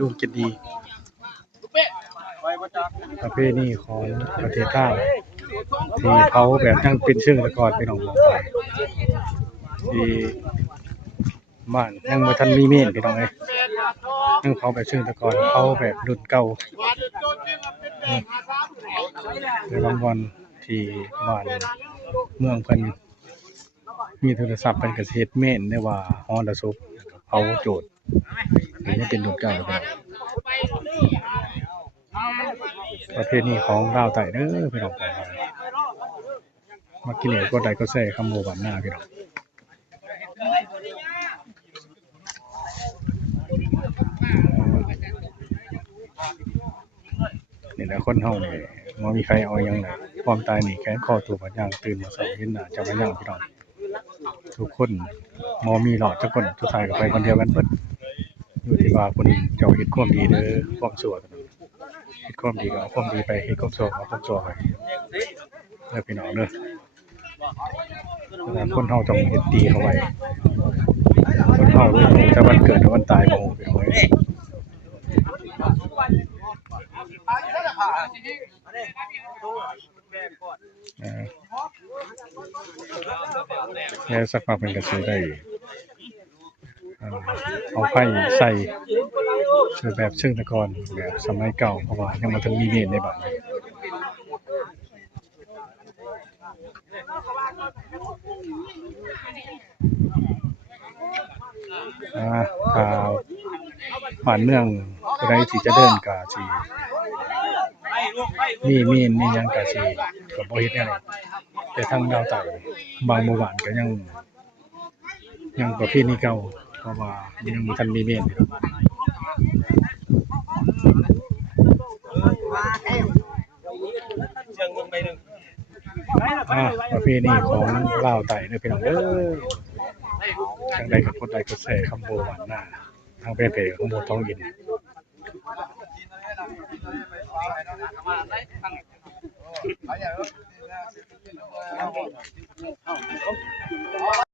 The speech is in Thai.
ลุงเกียรติดีประเพณีของประเทศลาวที่เผาแบบยังเป็นเชิงตะกอนพี่น้องมองไปที่บ้านยังบ่ทันมีเมนพี่น้องเอ้ยยังเผาแบบเชิงตะกอนเผาแบบรุ่นเก่าในบางวันที่บ้านเมืองเพิ่นมีโทรศัพท์เพิ่นก็สิเฮ็ดเมนได้ว่าฮอดศพเผาโจรอันนี้เป็นรุ่นเก่าพี่น้องประเพณีของลาวใต้เด้อพี่น้องมากินเหล้ากดไลค์กดแชร์คำโบบ้านนาพี่น้องนี่แหละคนเฮานี่บ่มีใครเอาหยังเลยความตายนี่แขนคอตัวบัดย่างตื่นมาเช้าเห็นหน้าเจ้าบัดย่างพี่น้องทุกคนบ่มีหลอดจักคนสุดท้ายก็ไปคนเดียวกันเบิดอยู่ที่ว่าคนเจ้าเฮ็ดความดีเด้อความชั่วเฮ็ดความดีก็เอาความดีไปเฮ็ดความชั่วก็เอาความชั่วไปเด้อพี่น้องเด้อคนเฮาต้องเฮ็ดดีเข้าไว้คนเฮารู้แต่วันเกิดและวันตายบ่ฮู้พี่น้องเอ้ยแล้วสักพักเพิ่นก็สิได้เอาไผใส่แบบเชิงตะกอนแบบสมัยเก่าเพราะว่ายังบ่ทันมีเมนในบ้านถ้าบ้านเมืองผู้ใดที่เจริญก็สิมีเมนมีหยังก็สิก็บ่เฮ็ดแนวนั้นแต่ทางดาวใต้บางหมู่บ้านก็ยังประเพณีเก่าเพราะว่ายังบ่ทันมีเมนประเพณีของลาวใต้เด้อพี่น้องเด้อจังใดก็กดไลค์กดแชร์คำโบบ้านนาทางเพจของโบท้องอิน